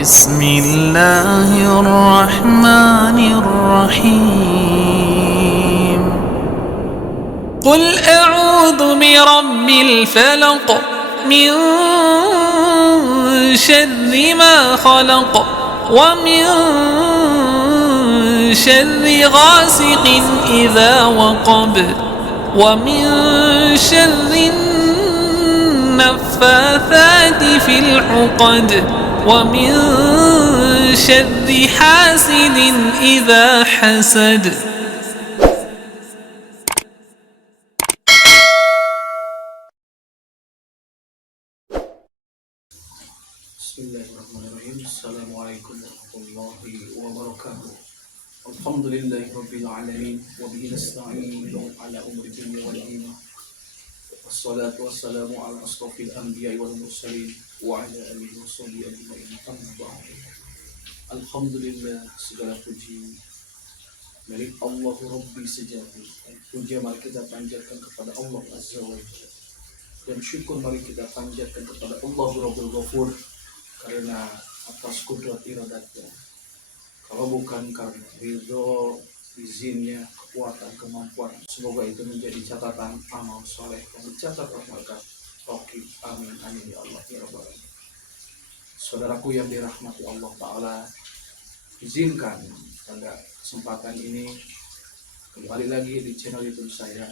بسم الله الرحمن الرحيم قل أعوذ برب الفلق من شر ما خلق ومن شر غاسق إذا وقب ومن شر النفاثات في العقد ومن شر حاسد إذا حسد. Bismillahirrahmanirrahim. Assalamualaikum warahmatullahi wabarakatuh. Alhamdulillahirabbil alamin wa bihi nasta'in ala umuri dunya wal din. Wassalatu wassalamu ala asrofil anbiya'i wal mursalin wa ala alihi wa sahbihi ajma'in. Amma ba'd. Alhamdulillah, segala puji milik Allah Rabbi sejati. Puja mari kita panjatkan kepada Allah Azza wa Jalla. Dan syukur mari kita panjatkan kepada Allah Rabbul Ghafur karena atas kudrat iradatnya. Kalau bukan karena ridho, izinnya, kekuatan, kemampuan, semoga itu menjadi catatan amal soleh yang dicatat oleh malaikat Raqib. Amin amin ya Allah ya Rabbal alamin. Saudaraku yang dirahmati Allah Ta'ala, izinkan pada kesempatan ini kembali lagi di channel YouTube saya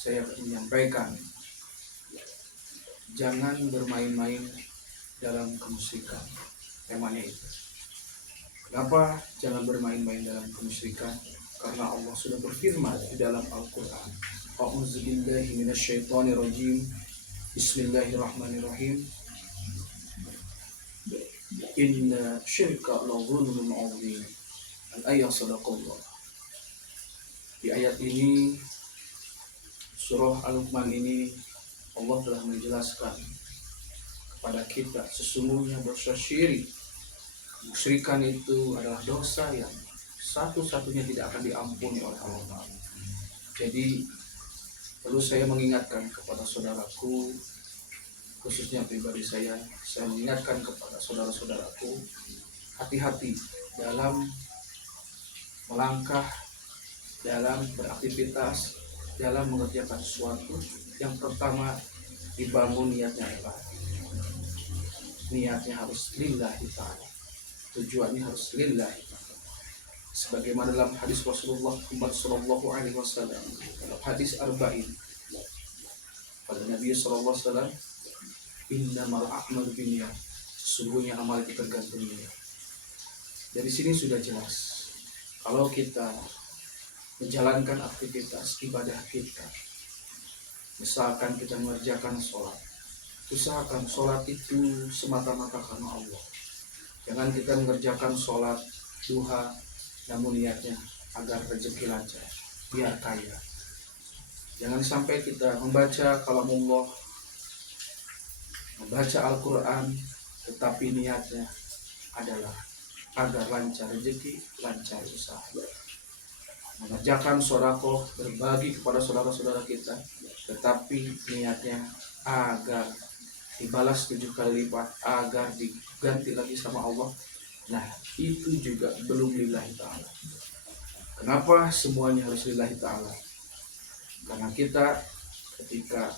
akan menyampaikan jangan bermain-main dalam kemusyrikan. Temanya itu. Kenapa jangan bermain-main dalam kemusyrikan? Karena Allah sudah berfirman di dalam Al-Quran. A'udzubillahi minasyaitonirrajim. Bismillahirrahmanirrahim. Inna syirka la zulmun 'adzim. Al-ayat sadaqallah. Di ayat ini, surah Al-Luqman ini, Allah telah menjelaskan kepada kita sesungguhnya dosa syirik, kemusyrikan itu adalah dosa yang satu-satunya tidak akan diampuni oleh Allah. Jadi perlu saya mengingatkan kepada saudaraku, khususnya pribadi saya mengingatkan kepada saudara-saudaraku, hati-hati dalam melangkah, dalam beraktivitas, dalam mengerjakan sesuatu. Yang pertama, dibangun niatnya adalah niatnya harus lillahi ta'ala, tujuannya harus lillahi ta'ala, sebagaimana dalam hadis Rasulullah Muhammad sallallahu alaihi wasallam, dalam hadis arba'in pada Nabi sallallahu alaihi wasallam, innamal a'malu binniyat, sesungguhnya amal itu tergantung niat. Dari sini sudah jelas kalau kita menjalankan aktivitas ibadah kita, misalkan kita mengerjakan sholat, usahakan sholat itu semata-mata karena Allah. Jangan kita mengerjakan sholat duha namun niatnya agar rezeki lancar, biar kaya. Jangan sampai kita membaca kalamullah, membaca Al-Quran, tetapi niatnya adalah agar lancar rezeki, lancar usaha. Mengerjakan sedekah, berbagi kepada saudara-saudara kita, tetapi niatnya agar dibalas 7 kali lipat, agar diganti lagi sama Allah. Nah, itu juga belum lillahi ta'ala. Kenapa semuanya harus lillahi ta'ala? Karena kita ketika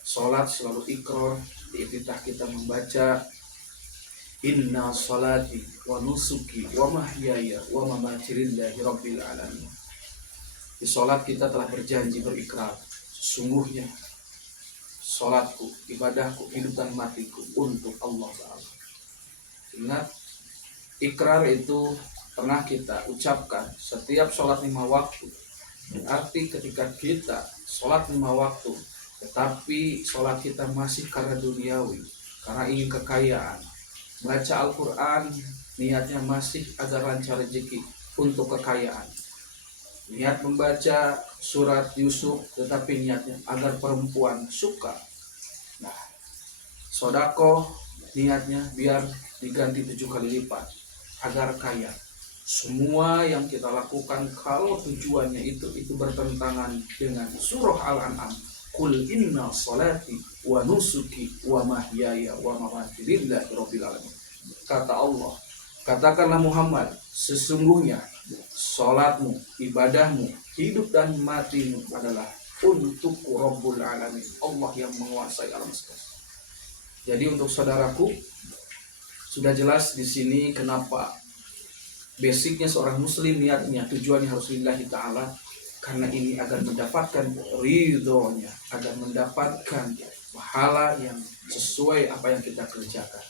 sholat selalu ikrar, di iftitah kita membaca inna sholati wa nusuki wa mahyaya wa mamati lillahi rabbil alamin. Di sholat kita telah berjanji, berikrar, sesungguhnya sholatku, ibadahku, hidup dan matiku untuk Allah Ta'ala. Ingat, ikrar itu pernah kita ucapkan setiap sholat 5 waktu. Berarti ketika kita sholat 5 waktu, tetapi sholat kita masih karena duniawi, karena ingin kekayaan, membaca Al-Quran, niatnya masih agar lancar rezeki untuk kekayaan. Niat membaca surat Yusuf, tetapi niatnya agar perempuan suka. Nah, sedekah niatnya biar diganti 7 kali lipat, agar kaya. Semua yang kita lakukan kalau tujuannya itu bertentangan dengan surah Al-An'am. Qul inna salati wa nusuki wa mahyaya wa mamati lillahi rabbil alamin. Kata Allah, katakanlah Muhammad, sesungguhnya sholatmu, ibadahmu, hidup dan matimu adalah untuk Rabbul Alamin, Allah yang menguasai alam semesta. Jadi untuk saudaraku, sudah jelas di sini kenapa basicnya seorang muslim niatnya, tujuannya harus lillahi ta'ala, karena ini agar mendapatkan ridhonya, agar mendapatkan pahala yang sesuai apa yang kita kerjakan.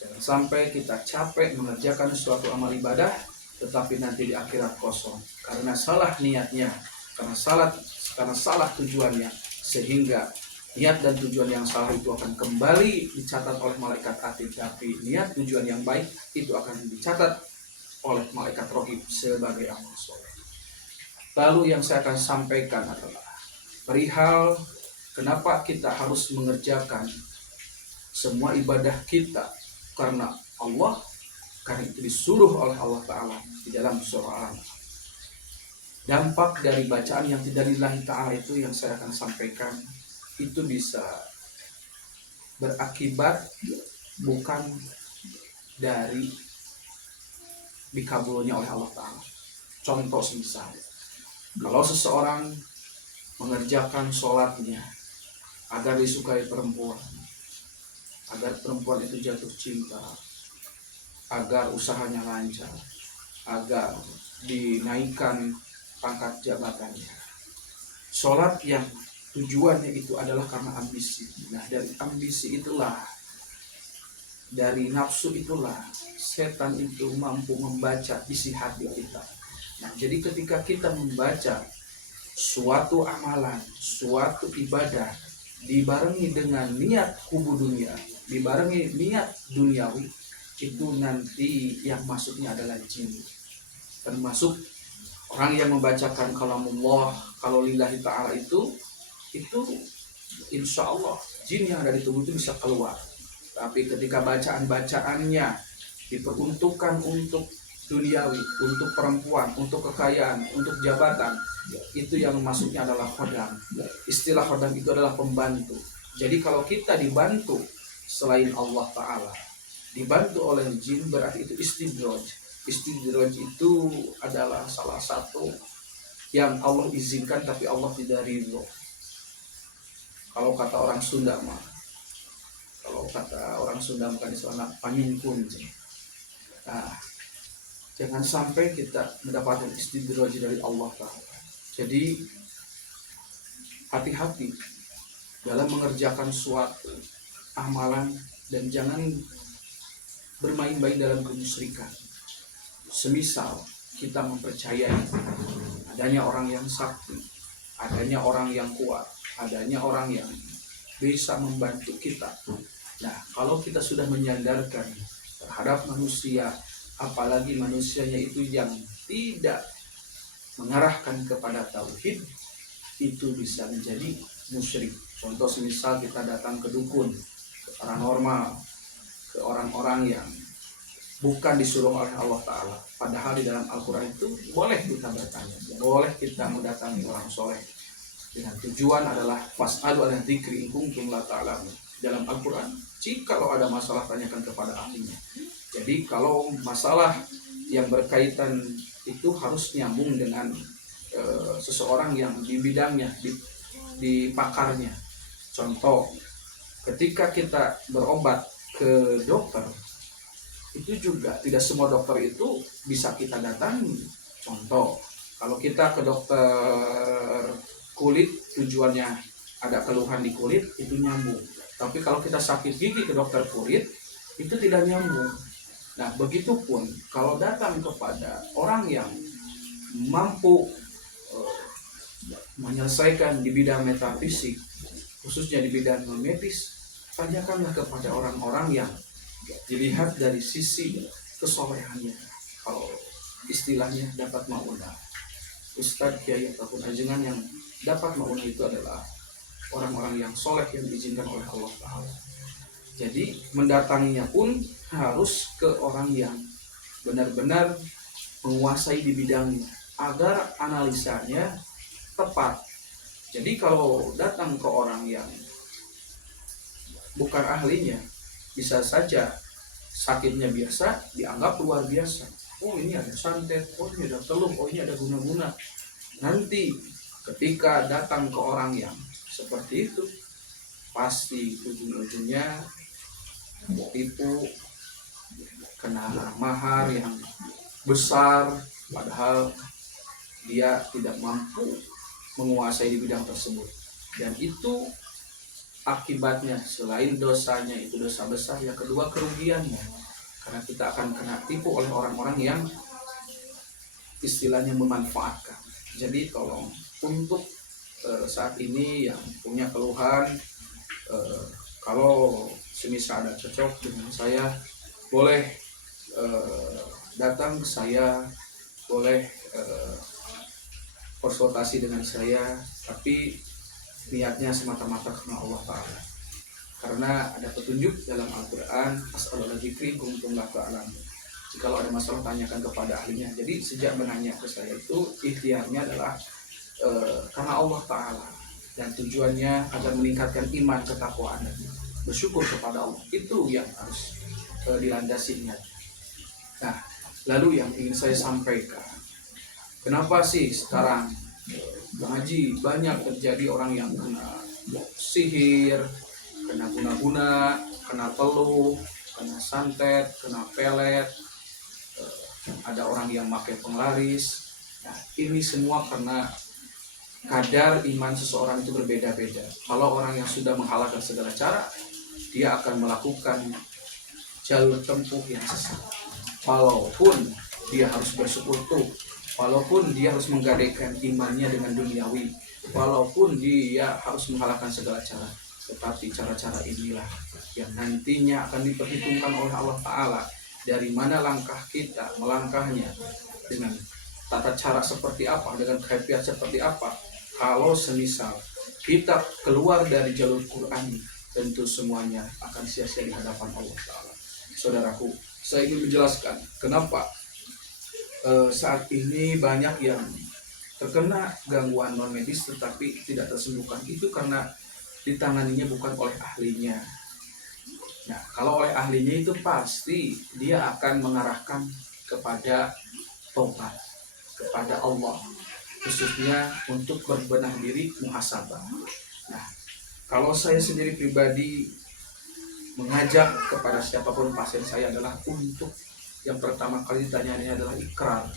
Jangan sampai kita capek mengerjakan suatu amal ibadah tetapi nanti di akhirat kosong karena salah niatnya, karena salah tujuannya, sehingga niat dan tujuan yang salah itu akan kembali dicatat oleh malaikat atid, tapi niat tujuan yang baik itu akan dicatat oleh malaikat rohib sebagai amal soleh. Lalu yang saya akan sampaikan adalah perihal kenapa kita harus mengerjakan semua ibadah kita karena Allah, karena itu disuruh oleh Allah Ta'ala di dalam surah Al-An'am. Dampak dari bacaan yang tidak lillahi ta'ala itu yang saya akan sampaikan, itu bisa berakibat bukan dari dikabulnya oleh Allah Ta'ala. Contoh semisal, kalau seseorang mengerjakan sholatnya agar disukai perempuan, agar perempuan itu jatuh cinta, agar usahanya lancar, agar dinaikkan pangkat jabatannya. Sholat yang tujuannya itu adalah karena ambisi. Nah, dari ambisi itulah, dari nafsu itulah setan itu mampu membaca isi hati kita. Nah, jadi ketika kita membaca suatu amalan, suatu ibadah dibarengi dengan niat kubu dunia, dibarengi niat duniawi, itu nanti yang masuknya adalah jin. Termasuk orang yang membacakan kalamullah, kalau lillahi ta'ala itu insya Allah jin yang ada di tubuh itu bisa keluar. Tapi ketika bacaan-bacaannya diperuntukkan untuk duniawi, untuk perempuan, untuk kekayaan, untuk jabatan, itu yang masuknya adalah khodam. Istilah khodam itu adalah pembantu. Jadi kalau kita dibantu selain Allah Ta'ala, dibantu oleh jin, berarti itu istidraj. Istidraj itu adalah salah satu yang Allah izinkan tapi Allah tidak ridho. Kalau kata orang Sunda mah, kan istilah pangin kunci. Nah, jangan sampai kita mendapatkan istidraj dari Allah Ta'ala. Jadi hati-hati dalam mengerjakan suatu amalan dan jangan bermain-main dalam kemusyrikan. Semisal kita mempercayai adanya orang yang sakti, adanya orang yang kuat, adanya orang yang bisa membantu kita. Nah, kalau kita sudah menyandarkan terhadap manusia, apalagi manusianya itu yang tidak mengarahkan kepada tauhid, itu bisa menjadi musyrik. Contoh semisal kita datang ke dukun, ke paranormal, ke orang-orang yang bukan disuruh oleh Allah Ta'ala. Padahal di dalam Al-Quran itu boleh kita bertanya, boleh kita mendatangi orang soleh dengan tujuan adalah fas'alu ala dzikri in kuntum la ta'lamun. Dalam Al-Quran, jikalau ada masalah tanyakan kepada ahlinya. Jadi kalau masalah yang berkaitan itu harus nyambung dengan seseorang yang di bidangnya, di pakarnya. Contoh, ketika kita berobat ke dokter, itu juga tidak semua dokter itu bisa kita datangi. Contoh, kalau kita ke dokter kulit, tujuannya ada keluhan di kulit, itu nyambung. Tapi kalau kita sakit gigi ke dokter kulit, itu tidak nyambung. Nah, begitupun kalau datang kepada orang yang mampu menyelesaikan di bidang metafisik, khususnya di bidang medis, tanyakanlah kepada orang-orang yang dilihat dari sisi kesolehannya. Kalau istilahnya dapat maunah, ustadz, kiai ataupun ajengan yang dapat maunah itu adalah orang-orang yang soleh yang diizinkan oleh Allah Ta'ala. Jadi mendatanginya pun harus ke orang yang benar-benar menguasai di bidangnya agar analisanya tepat. Jadi kalau datang ke orang yang bukan ahlinya, bisa saja sakitnya biasa dianggap luar biasa. Oh ini ada santet, oh ini ada teluh, oh ini ada guna-guna. Nanti ketika datang ke orang yang seperti itu, pasti ujung-ujungnya tipu, kena mahar yang besar, padahal dia tidak mampu menguasai di bidang tersebut. Dan itu akibatnya selain dosanya itu dosa besar, yang kedua kerugiannya, karena kita akan kena tipu oleh orang-orang yang istilahnya memanfaatkan. Jadi tolong untuk saat ini yang punya keluhan, kalau semisal ada cocok dengan saya, boleh datang ke saya, boleh konsultasi dengan saya, tapi niatnya semata-mata karena Allah Ta'ala, karena ada petunjuk dalam Al-Quran, as'alullah dzikri kuntum la ta'lamun. Kalau ada masalah tanyakan kepada ahlinya. Jadi sejak menanya ke saya itu ikhtiarnya adalah karena Allah Ta'ala, dan tujuannya agar meningkatkan iman, ketakwaan, dan bersyukur kepada Allah. Itu yang harus dilandasinya. Nah, lalu yang ingin saya sampaikan, kenapa sih sekarang Bang Haji banyak terjadi orang yang kena sihir, kena guna-guna, kena teluh, kena santet, kena pelet, ada orang yang pakai penglaris. Nah, ini semua karena kadar iman seseorang itu berbeda-beda. Kalau orang yang sudah menghalalkan segala cara, dia akan melakukan jalur tempuh yang sesat. Walaupun dia harus bersekutu, walaupun dia harus menggadaikan imannya dengan duniawi, walaupun dia harus menghalalkan segala cara, tetapi cara-cara inilah yang nantinya akan diperhitungkan oleh Allah Ta'ala. Dari mana langkah kita melangkahnya, dengan tata cara seperti apa, dengan kaifiat seperti apa. Kalau semisal kita keluar dari jalur Quran, tentu semuanya akan sia-sia di hadapan Allah Ta'ala. Saudaraku, saya ingin menjelaskan kenapa saat ini banyak yang terkena gangguan non medis tetapi tidak tersembuhkan. Itu karena ditanganinya bukan oleh ahlinya. Nah, kalau oleh ahlinya itu pasti dia akan mengarahkan kepada tobat, kepada Allah, khususnya untuk berbenah diri, muhasabah. Nah, kalau saya sendiri pribadi mengajak kepada siapapun pasien saya adalah untuk yang pertama kali ditanyanya adalah ikrar,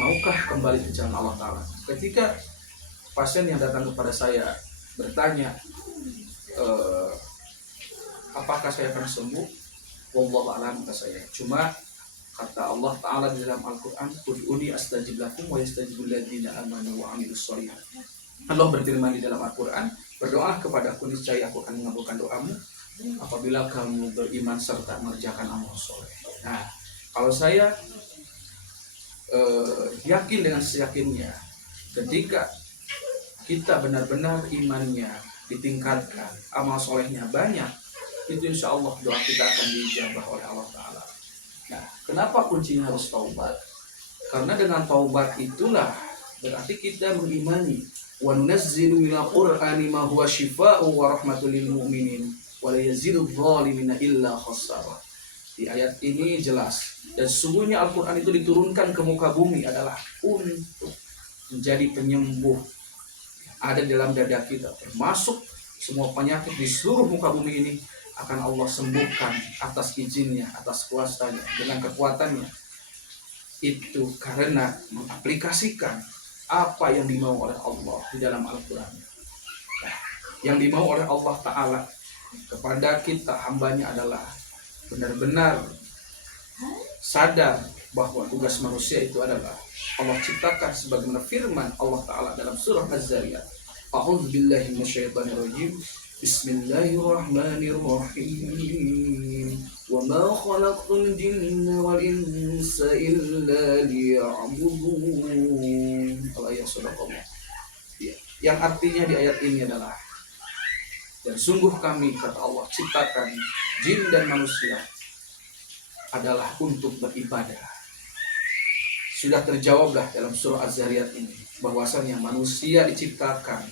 maukah kembali ke jalan Allah Ta'ala. Ketika pasien yang datang kepada saya bertanya, apakah saya akan sembuh? Wallahu a'lam, kata saya. Cuma kata Allah Ta'ala di dalam Al-Quran, ud'uni astajib lakum wa yastajibul ladzina amanu wa amilus sholihat. Allah berfirman di dalam Al-Quran, berdoalah kepada aku, niscaya aku akan mengabulkan doamu apabila kamu beriman serta mengerjakan amal soleh. Nah, kalau saya yakin dengan seyakinnya, ketika kita benar-benar imannya ditingkatkan, amal solehnya banyak, itu insya Allah doa kita akan dijabah oleh Allah Ta'ala. Nah, kenapa kuncinya harus taubat? Karena dengan taubat itulah berarti kita mengimani wa nunazzilu minal qur'ani ma huwa shifaa'u wa rahmatul lil mu'minin wa la yazidudz zalimina illa khasara. Di ayat ini jelas, dan sesungguhnya Al-Quran itu diturunkan ke muka bumi adalah untuk menjadi penyembuh ada dalam dada kita, termasuk semua penyakit di seluruh muka bumi ini akan Allah sembuhkan atas izinnya, atas kuasanya, dengan kekuatannya. Itu karena mengaplikasikan apa yang dimau oleh Allah di dalam Al-Quran. Nah, yang dimau oleh Allah Ta'ala kepada kita hambanya adalah benar-benar sadar bahwa tugas manusia itu adalah Allah ciptakan sebagaimana firman Allah Ta'ala dalam surah Az-Zariyat. A'udzubillahi minasyaitonirrajim. Bismillahirrahmanirrahim. Wa ma khalaqtul jinna wal insa illa liya'budun. Al-ayat sadaqallah. Yang artinya di ayat ini adalah, dan sungguh kami, kata Allah, ciptakan jin dan manusia adalah untuk beribadah. Sudah terjawablah dalam surah Az-Zariyat ini bahwasannya manusia diciptakan,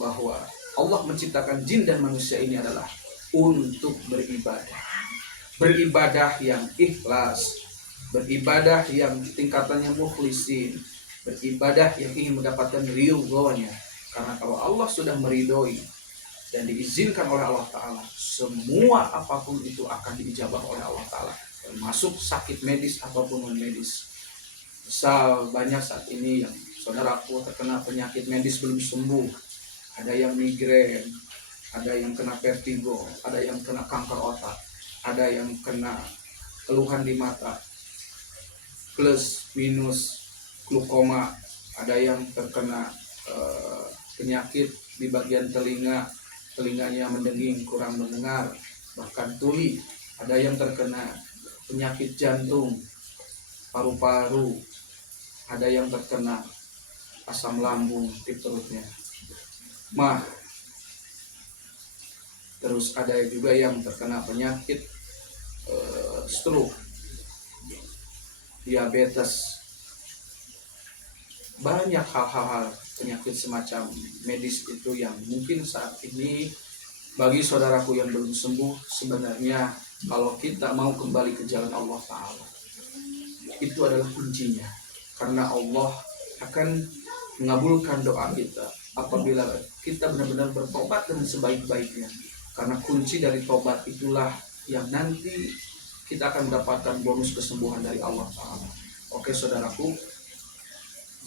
bahwa Allah menciptakan jin dan manusia ini adalah untuk beribadah. beribadah yang ikhlas, beribadah yang tingkatannya mukhlisin, beribadah yang ingin mendapatkan ridhonya. Karena kalau Allah sudah meridhoi dan diizinkan oleh Allah Ta'ala, semua apapun itu akan diijabah oleh Allah Ta'ala, termasuk sakit medis ataupun non medis. Misal banyak saat ini yang saudaraku terkena penyakit medis belum sembuh, ada yang migrain, ada yang kena vertigo, ada yang kena kanker otak, ada yang kena keluhan di mata, plus minus glaukoma, ada yang terkena penyakit di bagian telinganya mendenging, kurang mendengar, bahkan tuli, ada yang terkena penyakit jantung, paru-paru, ada yang terkena asam lambung di perutnya, mah. Terus ada juga yang terkena penyakit stroke, diabetes, banyak hal-hal penyakit semacam medis itu yang mungkin saat ini bagi saudaraku yang belum sembuh, sebenarnya kalau kita mau kembali ke jalan Allah Ta'ala, itu adalah kuncinya. Karena Allah akan mengabulkan doa kita apabila kita benar-benar bertobat dengan sebaik-baiknya. Karena kunci dari tobat itulah yang nanti kita akan mendapatkan bonus kesembuhan dari Allah Ta'ala. Oke saudaraku,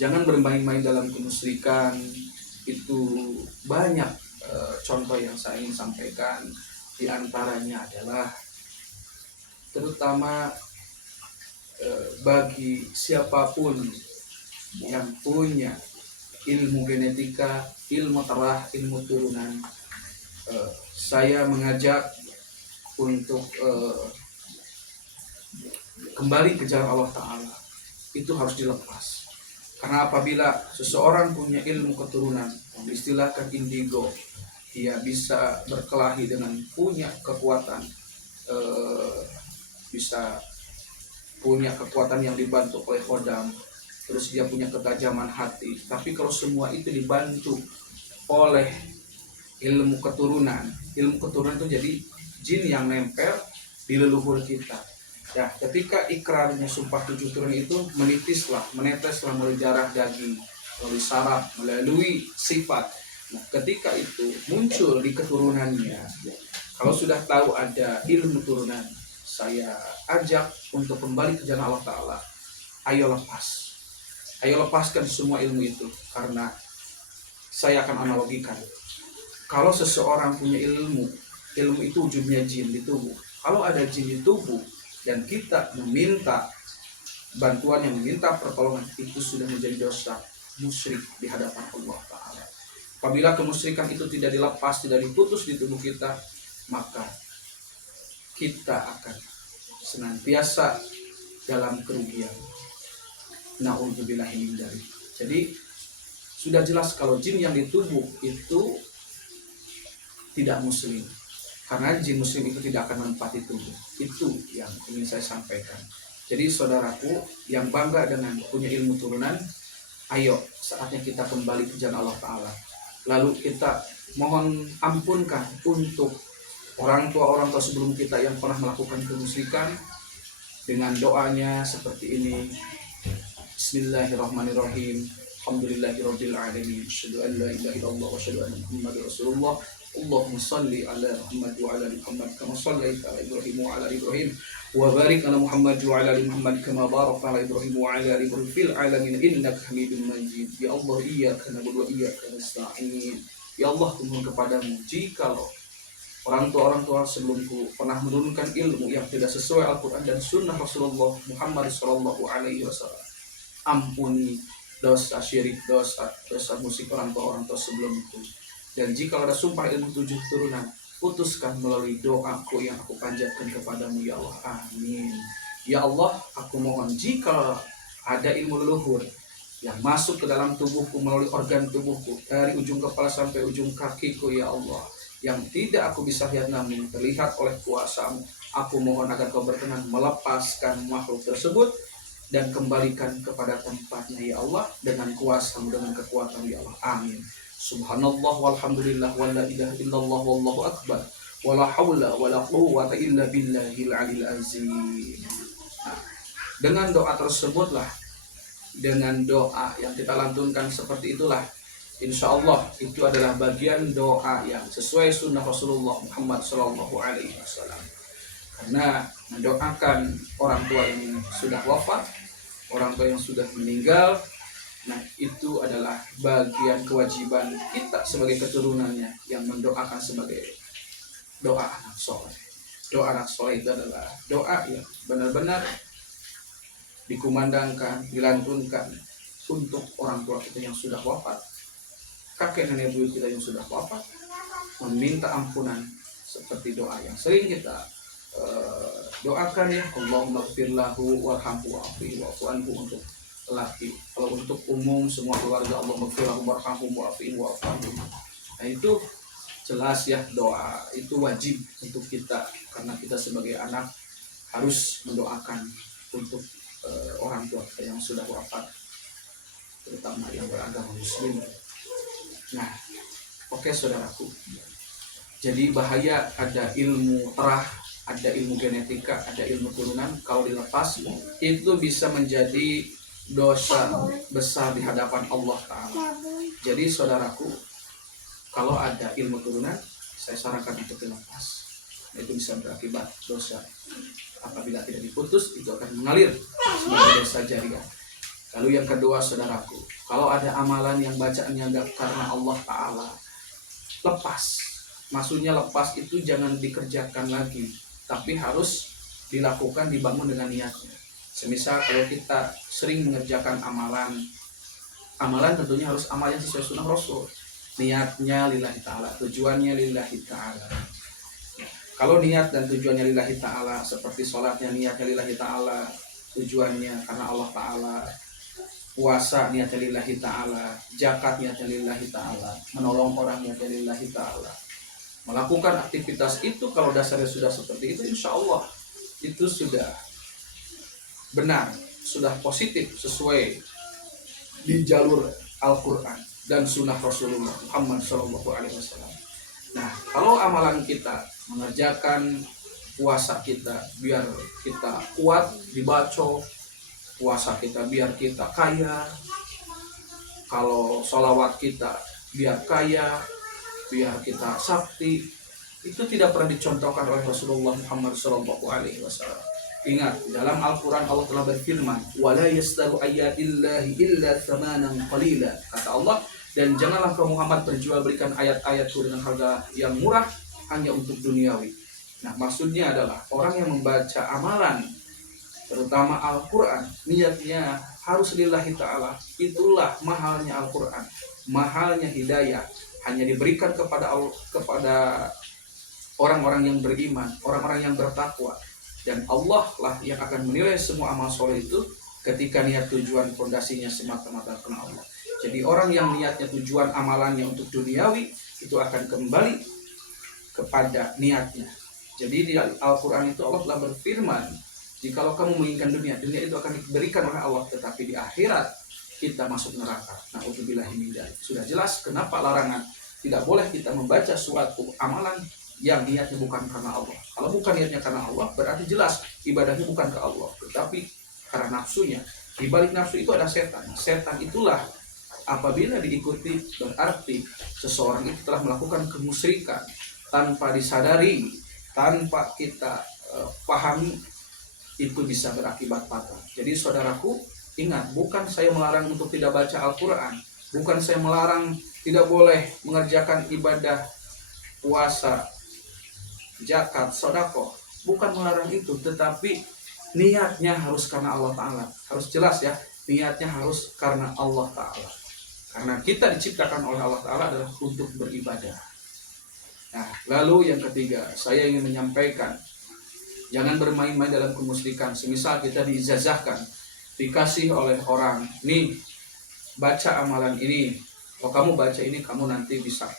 jangan bermain-main dalam kemusyrikan. Itu banyak contoh yang saya ingin sampaikan. Di antaranya adalah terutama bagi siapapun yang punya ilmu genetika, ilmu terah, ilmu turunan, saya mengajak untuk kembali ke jalan Allah Ta'ala. Itu harus dilepas. Karena apabila seseorang punya ilmu keturunan yang diistilahkan indigo, dia bisa berkelahi dengan punya kekuatan, bisa punya kekuatan yang dibantu oleh khodam, terus dia punya ketajaman hati. Tapi kalau semua itu dibantu oleh ilmu keturunan itu jadi jin yang nempel di leluhur kita. Ya, ketika ikrarnya sumpah 7 turun itu meneteslah melalui darah daging, melalui saraf, melalui sifat. Nah, ketika itu muncul di keturunannya, kalau sudah tahu ada ilmu turunan, saya ajak untuk kembali ke jalan Allah Ta'ala. Ayo lepaskan semua ilmu itu. Karena saya akan analogikan, kalau seseorang punya ilmu itu ujungnya jin di tubuh. Kalau ada jin di tubuh dan kita meminta bantuan, yang meminta pertolongan, itu sudah menjadi dosa musyrik di hadapan Allah Ta'ala. Apabila kemusyrikan itu tidak dilepas, tidak diputus di tubuh kita, maka kita akan senantiasa dalam kerugian. Na'udzubillahi min dzalik. Jadi sudah jelas kalau jin yang di tubuh itu tidak muslim, karena jin muslim itu tidak akan menempati tubuh. Itu yang ingin saya sampaikan. Jadi saudaraku yang bangga dengan punya ilmu turunan, ayo saatnya kita kembali ke jalan Allah Ta'ala. Lalu kita mohon ampunkan untuk orang tua sebelum kita yang pernah melakukan kemusyrikan, dengan doanya seperti ini. Bismillahirrahmanirrahim. Alhamdulillahirabbil alamin. Asyhadu an la ilaha illallah wa asyhadu anna Muhammadar Rasulullah. Allahumma shalli ala Muhammad wa ala ali Muhammad kama shallaita ala Ibrahim wa ala ali Ibrahim wa barik ala Muhammad wa ala ali Muhammad kama barakta ala Ibrahim wa ala ali Ibrahim fil alamin innaka Hamidum Majid. Ya Allah, iyyaka na'budu wa iyyaka nasta'in. Ya Allah, kumohon kepadamu jikalau orang tua sebelumku pernah menurunkan ilmu yang tidak sesuai Al-Quran dan Sunnah Rasulullah Muhammad SAW, ampuni dosa syirik, dosa musik orang tua sebelumku. Dan jika ada sumpah ilmu 7 turunan, putuskan melalui doaku yang aku panjatkan kepadamu ya Allah. Amin. Ya Allah, aku mohon jika ada ilmu leluhur yang masuk ke dalam tubuhku melalui organ tubuhku, dari ujung kepala sampai ujung kakiku ya Allah, yang tidak aku bisa lihat namun terlihat oleh kuasa-Mu, aku mohon agar Kau berkenan melepaskan makhluk tersebut dan kembalikan kepada tempatnya ya Allah, dengan kuasa-Mu, dengan kekuatan ya Allah. Amin. Subhanallah walhamdulillah wa la ilaha illallah wallahu akbar wala haula wala quwwata illa billahil alil azim. Nah, dengan doa tersebutlah, dengan doa yang kita lantunkan seperti itulah, insya Allah itu adalah bagian doa yang sesuai sunnah Rasulullah Muhammad SAW. Karena mendoakan orang tua yang sudah wafat, orang tua yang sudah meninggal, nah itu adalah bagian kewajiban kita sebagai keturunannya yang mendoakan sebagai doa anak soleh. Doa anak soleh itu adalah doa yang benar-benar dikumandangkan, dilantunkan untuk orang tua kita yang sudah wafat, kakek nenek buyut kita yang sudah wafat, meminta ampunan seperti doa yang sering kita doakan ya, Allahumma ighfir lahu warhamhu wa'fu anhu untuk laki. Kalau untuk umum semua keluarga, Allahumma ighfir lahu warhamhu wa'fu anhu. Nah itu jelas ya, doa itu wajib untuk kita, karena kita sebagai anak harus mendoakan untuk orang tua kita yang sudah wafat, terutama yang beragama muslim. Nah, oke saudaraku, jadi bahaya ada ilmu terah, ada ilmu genetika, ada ilmu turunan. Kalau dilepas itu bisa menjadi dosa besar di hadapan Allah Ta'ala. Jadi saudaraku, kalau ada ilmu turunan, saya sarankan untuk dilepas. Itu bisa berakibat dosa. Apabila tidak diputus, itu akan mengalir sebagai dosa jariah. Lalu yang kedua saudaraku, kalau ada amalan yang bacaannya enggak karena Allah Ta'ala, lepas. Maksudnya lepas itu jangan dikerjakan lagi, tapi harus dilakukan, dibangun dengan niatnya. Semisal kalau kita sering mengerjakan amalan tentunya harus amal yang sesuai sunnah Rasul. Niatnya lillahi ta'ala, tujuannya lillahi ta'ala. Kalau niat dan tujuannya lillahi ta'ala, seperti sholatnya niatnya lillahi ta'ala, tujuannya karena Allah Ta'ala, puasa niatnya lillahi ta'ala, zakat niatnya lillahi ta'ala, menolong orang niatnya lillahi ta'ala, melakukan aktivitas itu kalau dasarnya sudah seperti itu, insya Allah itu sudah benar, sudah positif, sesuai di jalur Al-Quran dan sunnah Rasulullah Muhammad SAW. Nah, kalau amalan kita mengerjakan puasa kita biar kita kuat dibaca, puasa kita biar kita kaya, kalau sholawat kita biar kaya, biar kita sakti, itu tidak pernah dicontohkan oleh Rasulullah Muhammad SAW. Ingat, dalam Al-Quran Allah telah berfirman, وَلَا يَسْتَرُ أَيَّاتِ اللَّهِ إِلَّا ثَمَانًا قَلِيلًا. Kata Allah, dan janganlah kau Muhammad berjual berikan ayat-ayatku dengan harga yang murah hanya untuk duniawi. Nah, maksudnya adalah orang yang membaca amalan, terutama Al-Quran, niatnya harus lillahi ta'ala. Itulah mahalnya Al-Quran, mahalnya hidayah, hanya diberikan kepada orang-orang yang beriman, orang-orang yang bertakwa. Dan Allah lah yang akan menilai semua amal soleh itu ketika niat tujuan fondasinya semata-mata karena Allah. Jadi orang yang niatnya tujuan amalannya untuk duniawi, itu akan kembali kepada niatnya. Jadi di Al-Quran itu Allah telah berfirman, jikalau kamu menginginkan dunia itu akan diberikan oleh Allah, tetapi di akhirat kita masuk neraka. Na'udzubillahi min dzalik. Sudah jelas kenapa larangan. Tidak boleh kita membaca suatu amalan yang niatnya bukan karena Allah. Kalau bukan niatnya karena Allah, berarti jelas ibadahnya bukan ke Allah, tetapi karena nafsunya. Di balik nafsu itu ada setan. Setan itulah apabila diikuti, berarti seseorang itu telah melakukan kemusyrikan tanpa disadari, tanpa kita pahami, itu bisa berakibat fatal. Jadi saudaraku, ingat, bukan saya melarang untuk tidak baca Al-Quran, bukan saya melarang tidak boleh mengerjakan ibadah puasa, zakat, sedekah, bukan melarang itu, tetapi niatnya harus karena Allah Ta'ala. Harus jelas ya, niatnya harus karena Allah Ta'ala. Karena kita diciptakan oleh Allah Ta'ala adalah untuk beribadah. Nah, lalu yang ketiga, saya ingin menyampaikan, jangan bermain-main dalam kemusyrikan. Semisal kita diijazahkan, dikasih oleh orang, nih, baca amalan ini. Kalau kamu baca ini, kamu nanti bisa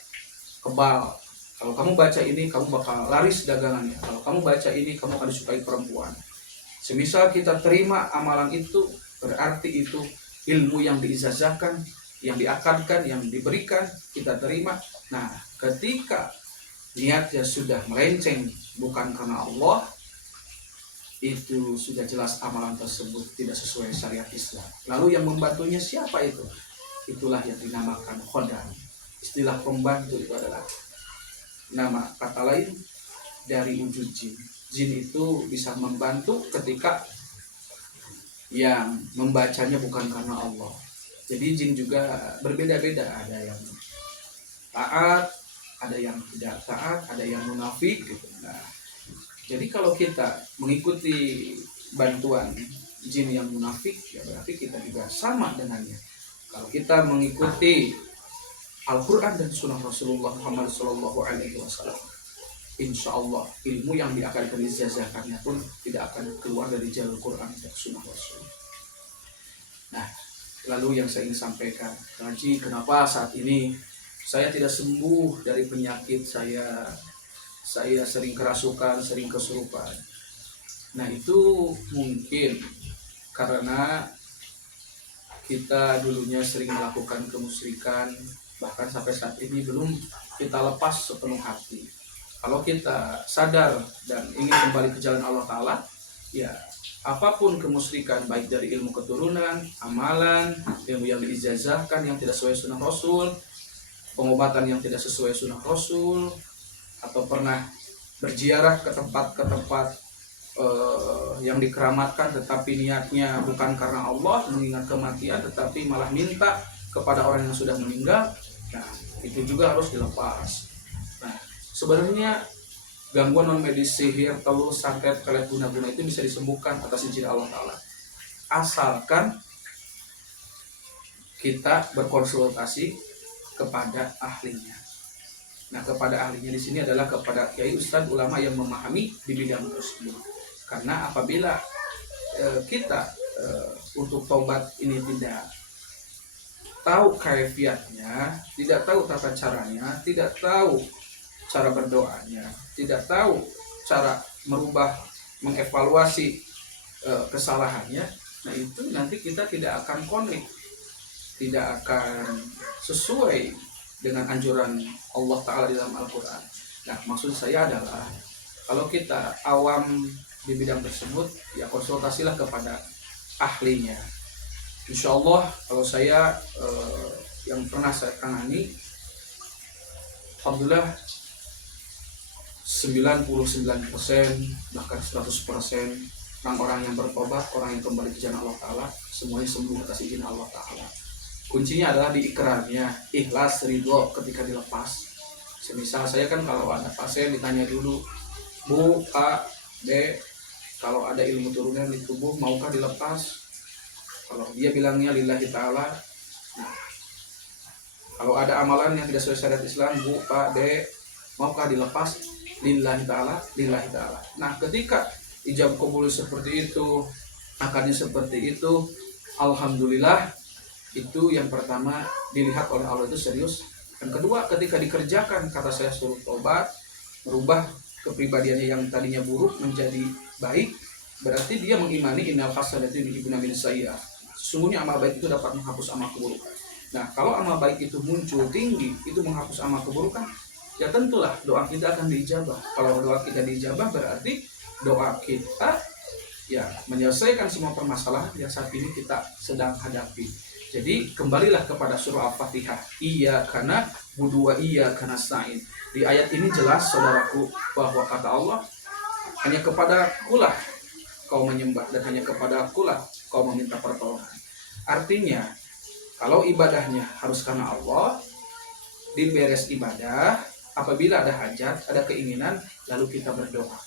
kebal. Kalau kamu baca ini, kamu bakal laris dagangannya. Kalau kamu baca ini, kamu akan disukai perempuan. Semisal kita terima amalan itu, berarti itu ilmu yang diijazahkan, yang diakadkan, yang diberikan, kita terima. Nah, ketika niatnya sudah melenceng bukan karena Allah, itu sudah jelas amalan tersebut tidak sesuai syariat Islam. Lalu yang membantunya siapa itu? Itulah yang dinamakan khodam. Istilah pembantu itu adalah nama kata lain dari wujud jin. Jin itu bisa membantu ketika yang membacanya bukan karena Allah. Jadi jin juga berbeda-beda, ada yang taat, ada yang tidak taat, ada yang munafik gitu. Nah, jadi kalau kita mengikuti bantuan jin yang munafik, ya berarti kita juga sama dengannya. Kalau kita mengikuti Al-Quran dan Sunnah Rasulullah Muhammad SAW, insya Allah ilmu yang akan dijazakannya pun tidak akan keluar dari jalur Quran dan Sunnah Rasul. Nah, lalu yang saya ingin sampaikan, Haji, kenapa saat ini saya tidak sembuh dari penyakit saya sering kerasukan, sering kesurupan. Nah, itu mungkin karena kita dulunya sering melakukan kemusyrikan, bahkan sampai saat ini belum kita lepas sepenuh hati. Kalau kita sadar dan ingin kembali ke jalan Allah Ta'ala, ya apapun kemusyrikan, baik dari ilmu keturunan, amalan, ilmu yang diijazahkan yang tidak sesuai sunnah Rasul, pengobatan yang tidak sesuai sunnah Rasul, atau pernah berziarah ke tempat-tempat yang dikeramatkan tetapi niatnya bukan karena Allah, mengingat kematian, tetapi malah minta kepada orang yang sudah meninggal. Nah, itu juga harus dilepas. Nah, sebenarnya gangguan non medis, sihir, telur, santet, pelet, guna-guna itu bisa disembuhkan atas izin Allah Ta'ala, asalkan kita berkonsultasi kepada ahlinya. Nah, kepada ahlinya di sini adalah kepada kiai, ustadz, ulama yang memahami di bidang tersebut. Karena apabila kita untuk taubat ini tidak tahu kaifiatnya, tidak tahu tata caranya, tidak tahu cara berdoanya, tidak tahu cara merubah, mengevaluasi kesalahannya, nah itu nanti kita tidak akan connect, tidak akan sesuai dengan anjuran Allah Ta'ala di dalam Al-Quran. Nah, maksud saya adalah kalau kita awam di bidang tersebut, ya konsultasilah kepada ahlinya. Insya Allah kalau saya yang pernah saya tangani, alhamdulillah 99% bahkan 100% orang yang bertobat, orang yang kembali ke jalan Allah Ta'ala, semuanya sembuh atas izin Allah Ta'ala. Kuncinya adalah di ikrarnya, ikhlas, ridho ketika dilepas. Semisal saya kan kalau ada pasien ditanya dulu, Bu, Pak, D, kalau ada ilmu turunan di tubuh maukah dilepas? Kalau dia bilangnya lillahi ta'ala, nah, kalau ada amalan yang tidak sesuai syariat Islam, Bu, Pak, D, maukah dilepas? Lillahi ta'ala, lillahi ta'ala. Nah, ketika ijab kabul seperti itu, akarnya seperti itu, alhamdulillah, itu yang pertama dilihat oleh Allah itu serius. Dan kedua, ketika dikerjakan, kata saya suruh tobat, merubah kepribadiannya yang tadinya buruk menjadi baik, berarti dia mengimani innal hasanati yudhibna min sayyi'at. Sesungguhnya amal baik itu dapat menghapus amal keburukan. Nah, kalau amal baik itu muncul tinggi, itu menghapus amal keburukan, ya tentulah doa kita akan diijabah. Kalau doa kita diijabah, berarti doa kita ya menyelesaikan semua permasalahan yang saat ini kita sedang hadapi. Jadi kembalilah kepada surah Al-Fatihah. Iyyaka na'budu wa iyyaka nasta'in. Di ayat ini jelas, saudaraku, bahwa kata Allah, hanya kepada Akulah kau menyembah dan hanya kepada Akulah kau meminta pertolongan. Artinya, kalau ibadahnya harus karena Allah, diberes ibadah, apabila ada hajat, ada keinginan, lalu kita berdoa.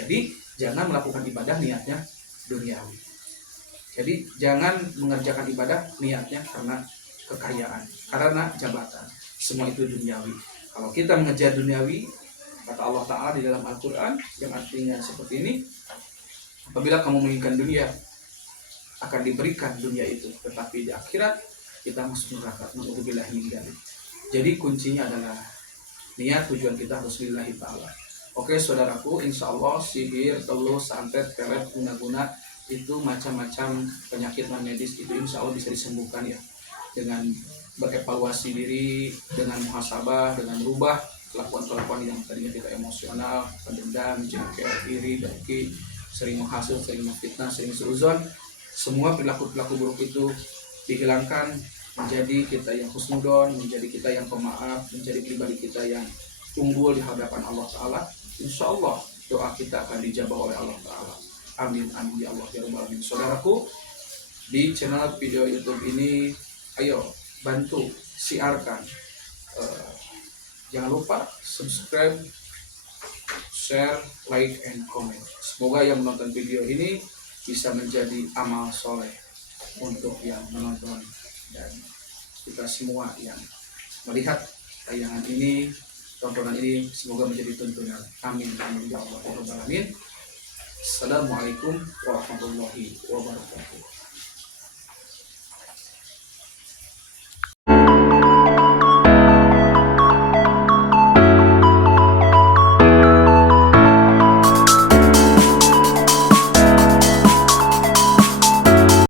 Jadi, jangan melakukan ibadah niatnya duniawi. Jadi, jangan mengerjakan ibadah niatnya karena kekayaan, karena jabatan. Semua itu duniawi. Kalau kita mengejar duniawi, kata Allah Ta'ala di dalam Al-Quran, yang artinya seperti ini, apabila kamu menginginkan dunia, akan diberikan dunia itu, tetapi di akhirat kita masuk neraka. Na'udzubillah min dzalik. Jadi kuncinya adalah niat, tujuan kita harus lillahi ta'ala. Oke saudaraku, insya Allah sihir, telur, santet, pelet, guna-guna itu macam-macam penyakit non medis itu insya Allah bisa disembuhkan ya, dengan berevaluasi diri, dengan muhasabah, dengan rubah kelakuan-kelakuan yang tadinya kita emosional, pendendam, jengkel, iri, dengki, sering menghasut, sering memfitnah, sering seuzon, semua perilaku-perilaku buruk itu dihilangkan, menjadi kita yang husnudon, menjadi kita yang pemaaf, menjadi pribadi kita yang unggul di hadapan Allah Ta'ala. Insya Allah doa kita akan dijabah oleh Allah Ta'ala. Amin, amin ya Allah ya Rabbal Alamin. Saudaraku, di channel video YouTube ini, ayo bantu siarkan. Jangan lupa subscribe, share, like, and comment. Semoga yang menonton video ini bisa menjadi amal soleh untuk yang menonton dan kita semua yang melihat tayangan ini, tontonan ini, semoga menjadi tuntunan. Amin, amin ya Allah ya Rabbal Alamin. Assalamualaikum warahmatullahi wabarakatuh.